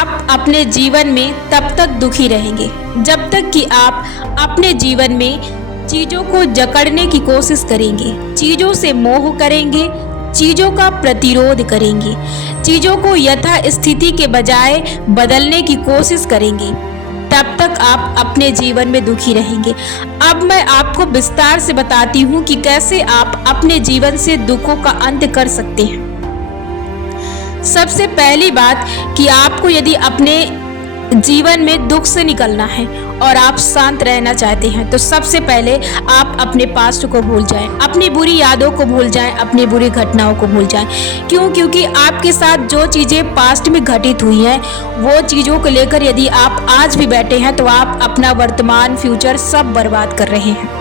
आप अपने जीवन में तब तक दुखी रहेंगे जब तक कि आप अपने जीवन में चीज़ों को जकड़ने की कोशिश करेंगे, चीज़ों से मोह करेंगे, चीज़ों का प्रतिरोध करेंगे, चीज़ों को यथास्थिति के बजाय बदलने की कोशिश करेंगे, तब तक आप अपने जीवन में दुखी रहेंगे। अब मैं आपको विस्तार से बताती हूँ कि कैसे आप अपने जीवन से दुखों का अंत कर सकते हैं। सबसे पहली बात कि आपको यदि अपने जीवन में दुख से निकलना है और आप शांत रहना चाहते हैं तो सबसे पहले आप अपने पास्ट को भूल जाएं, अपनी बुरी यादों को भूल जाएं, अपनी बुरी घटनाओं को भूल जाएं। क्यों? क्योंकि आपके साथ जो चीज़ें पास्ट में घटित हुई हैं वो चीज़ों को लेकर यदि आप आज भी बैठे हैं तो आप अपना वर्तमान फ्यूचर सब बर्बाद कर रहे हैं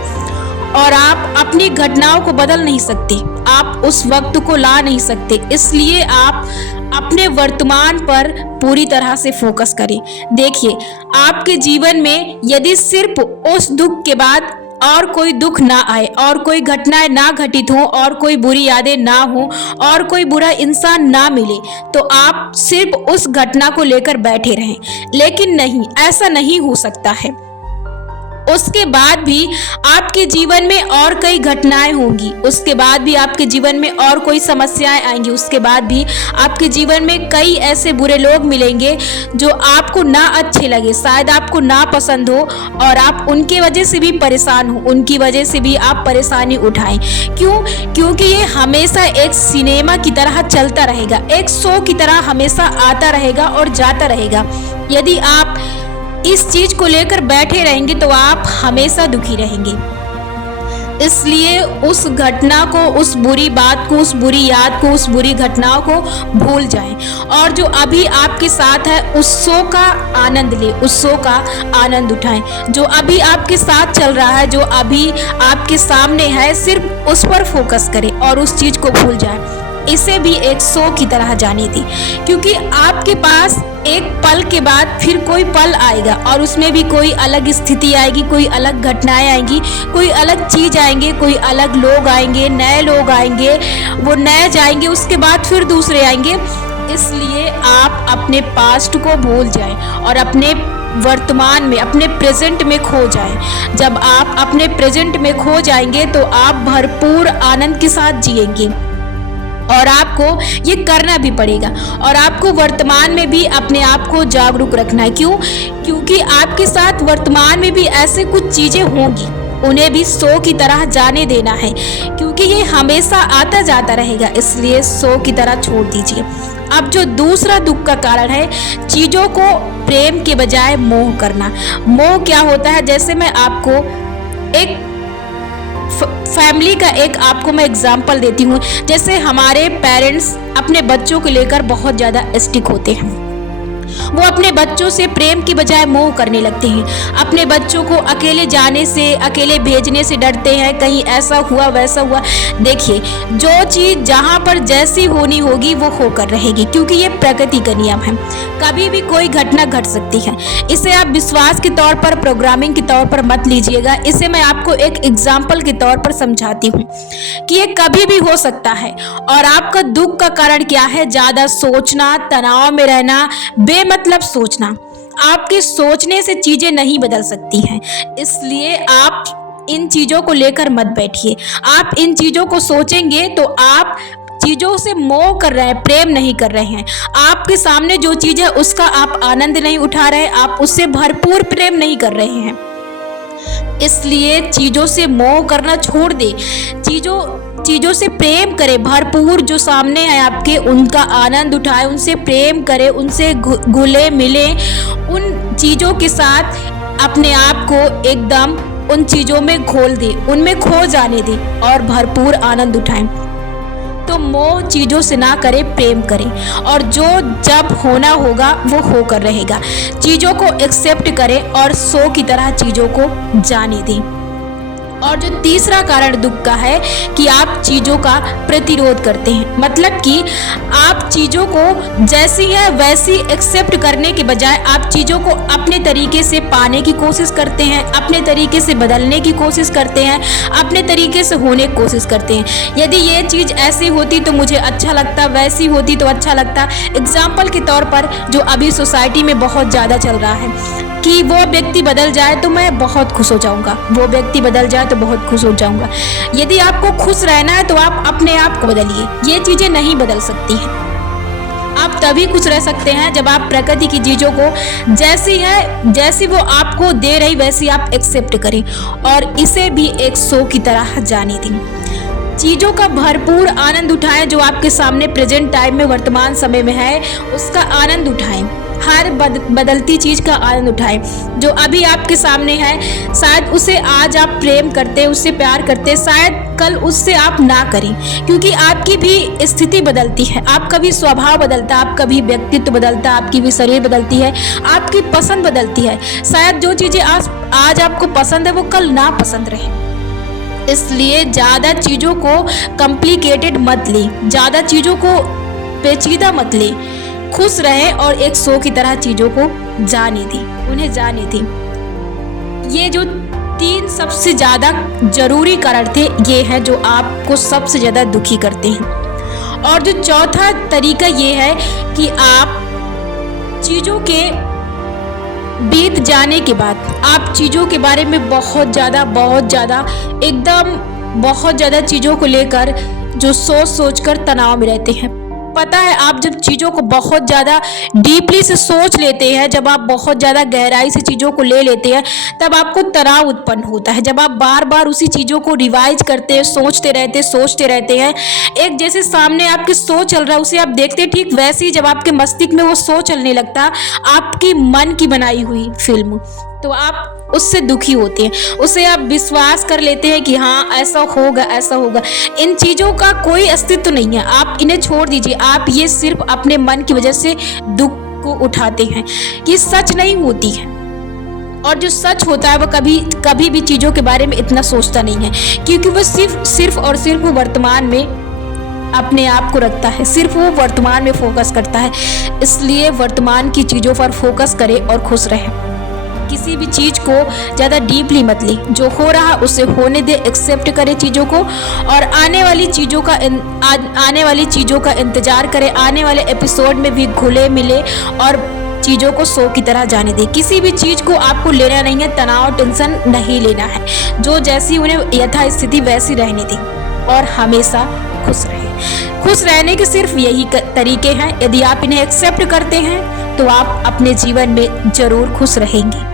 और आप अपनी घटनाओं को बदल नहीं सकते, आप उस वक्त को ला नहीं सकते। इसलिए आप अपने वर्तमान पर पूरी तरह से फोकस करें। देखिए, आपके जीवन में यदि सिर्फ उस दुख के बाद और कोई दुख ना आए और कोई घटनाएं ना घटित हो और कोई बुरी यादें ना हो और कोई बुरा इंसान ना मिले तो आप सिर्फ उस घटना को लेकर बैठे रहें, लेकिन नहीं, ऐसा नहीं हो सकता है। उसके बाद भी आपके जीवन में और कई घटनाएं होंगी, उसके बाद भी आपके जीवन में और कोई समस्याएं आएंगी, उसके बाद भी आपके जीवन में कई ऐसे बुरे लोग मिलेंगे जो आपको ना अच्छे लगे, शायद आपको ना पसंद हो और आप उनके वजह से भी परेशान हो, उनकी वजह से भी आप परेशानी उठाएं। क्यों? क्योंकि ये हमेशा एक सिनेमा की तरह चलता रहेगा, एक शो की तरह हमेशा आता रहेगा और जाता रहेगा। यदि आप इस चीज को लेकर बैठे रहेंगे तो आप हमेशा दुखी रहेंगे। इसलिए उस घटना को, उस बुरी बात को, उस बुरी याद को, उस बुरी घटनाओं को भूल जाएं और जो अभी आपके साथ है उस शो का आनंद लें, उस शो का आनंद उठाएं। जो अभी आपके साथ चल रहा है, जो अभी आपके सामने है, सिर्फ उस पर फोकस करें और उस चीज को भूल जाएं। इसे भी एक शो की तरह जाने दी, क्योंकि आपके पास एक पल के बाद फिर कोई पल आएगा और उसमें भी कोई अलग स्थिति आएगी, कोई अलग घटनाएं आएंगी, कोई अलग चीज आएंगे, कोई अलग लोग आएंगे, नए लोग आएंगे, वो नए जाएंगे, उसके बाद फिर दूसरे आएंगे। इसलिए आप अपने पास्ट को भूल जाएं और अपने वर्तमान में, अपने प्रेजेंट में खो जाएं। जब आप अपने प्रेजेंट में खो जाएंगे तो आप भरपूर आनंद के साथ जिएंगे और आपको ये करना भी पड़ेगा और आपको वर्तमान में भी अपने आप को जागरूक रखना है। क्यों? क्योंकि आपके साथ वर्तमान में भी ऐसे कुछ चीजें होंगी, उन्हें भी शो की तरह जाने देना है, क्योंकि ये हमेशा आता जाता रहेगा। इसलिए शो की तरह छोड़ दीजिए। अब जो दूसरा दुख का कारण है, चीजों को प्रेम के बजाय मोह करना। मोह क्या होता है? जैसे मैं आपको एक फैमिली का एक आपको मैं एग्जांपल देती हूँ। जैसे हमारे पेरेंट्स अपने बच्चों को लेकर बहुत ज़्यादा स्ट्रिक्ट होते हैं, वो अपने बच्चों से प्रेम की बजाय मोह करने लगते हैं। अपने बच्चों को अकेले जाने से, अकेले भेजने से डरते हैं, कहीं ऐसा हुआ वैसा हुआ। देखिए, जो चीज़ जहाँ पर जैसी होनी होगी वो होकर रहेगी, क्योंकि ये प्रकृति का नियम है। कभी भी कोई घटना घट सकती है। इसे आप विश्वास के तौर पर, प्रोग्रामिंग के तौर पर मत लीजिएगा। इसे मैं आपको एक एग्जाम्पल के तौर पर समझाती हूँ कि ये कभी भी हो सकता है। और आपका दुख का कारण क्या है? ज़्यादा सोचना, तनाव में रहना, बेमतलब सोचना। आपके सोचने से चीजें नहीं बदल सकती हैं, इसलिए आप इन चीजों को लेकर मत बैठिए। आप इन चीजों को सोचेंगे तो आप चीजों से मोह कर रहे हैं, प्रेम नहीं कर रहे हैं। आपके सामने जो चीज है उसका आप आनंद नहीं उठा रहे, आप उससे भरपूर प्रेम नहीं कर रहे हैं। इसलिए चीजों से मोह करना छोड़ दे, चीजों से प्रेम करें, भरपूर जो सामने है आपके उनका आनंद उठाए, उनसे प्रेम करें, उनसे घुले मिले, उन चीजों के साथ अपने आप को एकदम उन चीजों में घोल दे, उनमें खो जाने दे और भरपूर आनंद उठाएं। तो मोह चीजों से ना करें, प्रेम करें और जो जब होना होगा वो होकर रहेगा। चीजों को एक्सेप्ट करें और शो की तरह चीजों को जाने दें। और जो तीसरा कारण दुख का है कि आप चीज़ों का प्रतिरोध करते हैं, मतलब कि आप चीज़ों को जैसी है वैसी एक्सेप्ट करने के बजाय आप चीज़ों को अपने तरीके से पाने की कोशिश करते हैं, अपने तरीके से बदलने की कोशिश करते हैं, अपने तरीके से होने की कोशिश करते हैं। यदि ये चीज़ ऐसी होती तो मुझे अच्छा लगता, वैसी होती तो अच्छा लगता। एग्जाम्पल के तौर पर जो अभी सोसाइटी में बहुत ज़्यादा चल रहा है कि वो व्यक्ति बदल जाए तो मैं बहुत खुश हो जाऊंगा, वो व्यक्ति बदल जाए तो बहुत खुश हो जाऊंगा। यदि आपको खुश रहना है तो आप अपने आप को बदलिए, ये चीज़ें नहीं बदल सकती हैं। आप तभी खुश रह सकते हैं जब आप प्रकृति की चीज़ों को जैसी है, जैसी वो आपको दे रही वैसी आप एक्सेप्ट करें और इसे भी एक शो की तरह जाने दें। चीज़ों का भरपूर आनंद उठाएं, जो आपके सामने प्रेजेंट टाइम में वर्तमान समय में है उसका आनंद उठाएं। हर बदलती चीज़ का आनंद उठाएं। जो अभी आपके सामने है शायद उसे आज आप प्रेम करते, उससे प्यार करते, शायद कल उससे आप ना करें, क्योंकि आपकी भी स्थिति बदलती है, आपका भी स्वभाव बदलता है, आपका भी व्यक्तित्व बदलता है, आपकी भी शरीर बदलती है, आपकी पसंद बदलती है। शायद जो चीज़ें आज आपको पसंद है वो कल ना पसंद रहे। इसलिए ज़्यादा चीज़ों को कॉम्प्लिकेटेड मत लें, ज़्यादा चीज़ों को पेचीदा मत लें। खुश रहें और एक शो की तरह चीज़ों को जाने दें, उन्हें जाने दें। ये जो 3 सबसे ज़्यादा ज़रूरी कारण थे ये हैं जो आपको सबसे ज़्यादा दुखी करते हैं। और जो चौथा तरीका ये है कि आप चीज़ों के बीत जाने के बाद आप चीज़ों के बारे में बहुत ज़्यादा एकदम बहुत ज़्यादा चीज़ों को लेकर जो सोच कर तनाव में रहते हैं। पता है, आप जब चीज़ों को बहुत ज़्यादा डीपली से सोच लेते हैं, जब आप बहुत ज़्यादा गहराई से चीज़ों को ले लेते हैं, तब आपको तनाव उत्पन्न होता है। जब आप बार बार उसी चीज़ों को रिवाइज करते हैं, सोचते रहते हैं, एक जैसे सामने आपके शो चल रहा है उसे आप देखते हैं, ठीक वैसे ही जब आपके मस्तिष्क में वो शो चलने लगता है, आपकी मन की बनाई हुई फिल्म, तो आप उससे दुखी होते हैं, उसे आप विश्वास कर लेते हैं कि हाँ ऐसा होगा। इन चीज़ों का कोई अस्तित्व नहीं है, आप इन्हें छोड़ दीजिए। आप ये सिर्फ अपने मन की वजह से दुख को उठाते हैं, कि सच नहीं होती है। और जो सच होता है वो कभी भी चीज़ों के बारे में इतना सोचता नहीं है, क्योंकि वो सिर्फ और सिर्फ वर्तमान में अपने आप को रखता है, सिर्फ वो वर्तमान में फोकस करता है। इसलिए वर्तमान की चीज़ों पर फोकस करें और खुश रहें। किसी भी चीज़ को ज़्यादा डीपली मत ले, जो हो रहा उसे होने दे, एक्सेप्ट करें चीज़ों को और आने वाली चीज़ों का इंतज़ार करें। आने वाले एपिसोड में भी घुले मिले और चीज़ों को शो की तरह जाने दें। किसी भी चीज़ को आपको लेना नहीं है, तनाव टेंशन नहीं लेना है, जो जैसी उन्हें यथास्थिति वैसी रहने दें और हमेशा खुश रहें। खुश रहने के सिर्फ यही तरीके हैं। यदि आप इन्हें एक्सेप्ट करते हैं तो आप अपने जीवन में ज़रूर खुश रहेंगे।